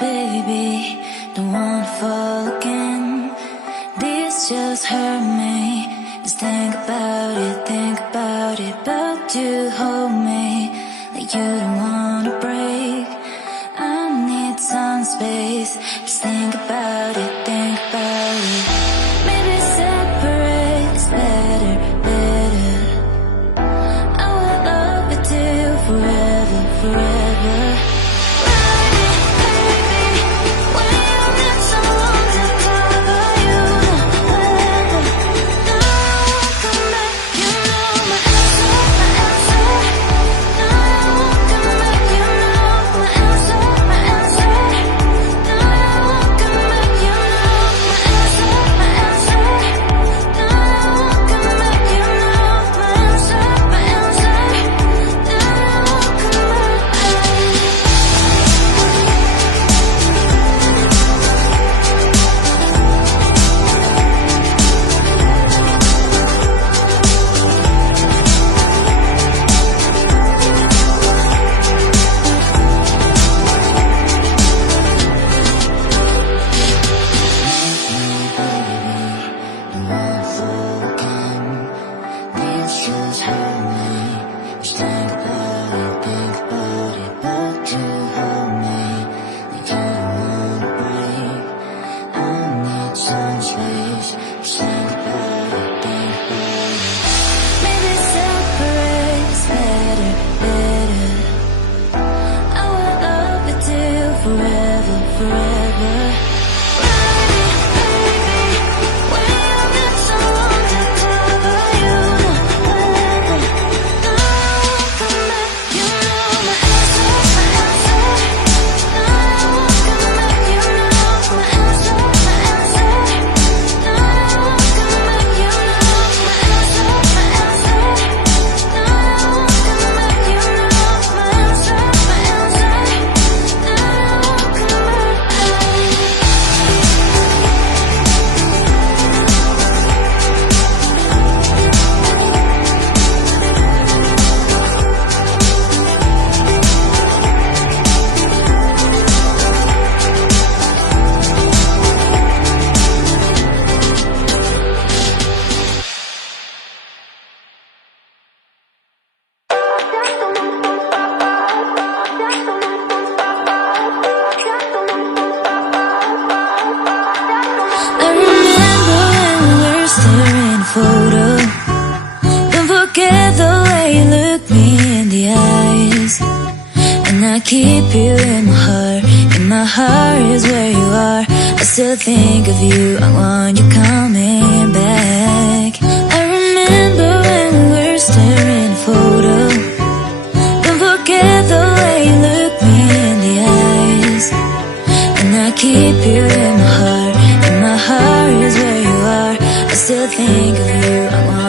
baby, don't wanna fall again. This just hurt me. Just think about it, but you hold me like you don't wanna break. I need some space. Just think about it, maybe separate is better, better. I will love you till forever, forever. Keep you in my heart is where you are. I still think of you, I want you coming back. I remember when we were staring at a photo. Don't forget the way you look me in the eyes. And I keep you in my heart is where you are. I still think of you, I want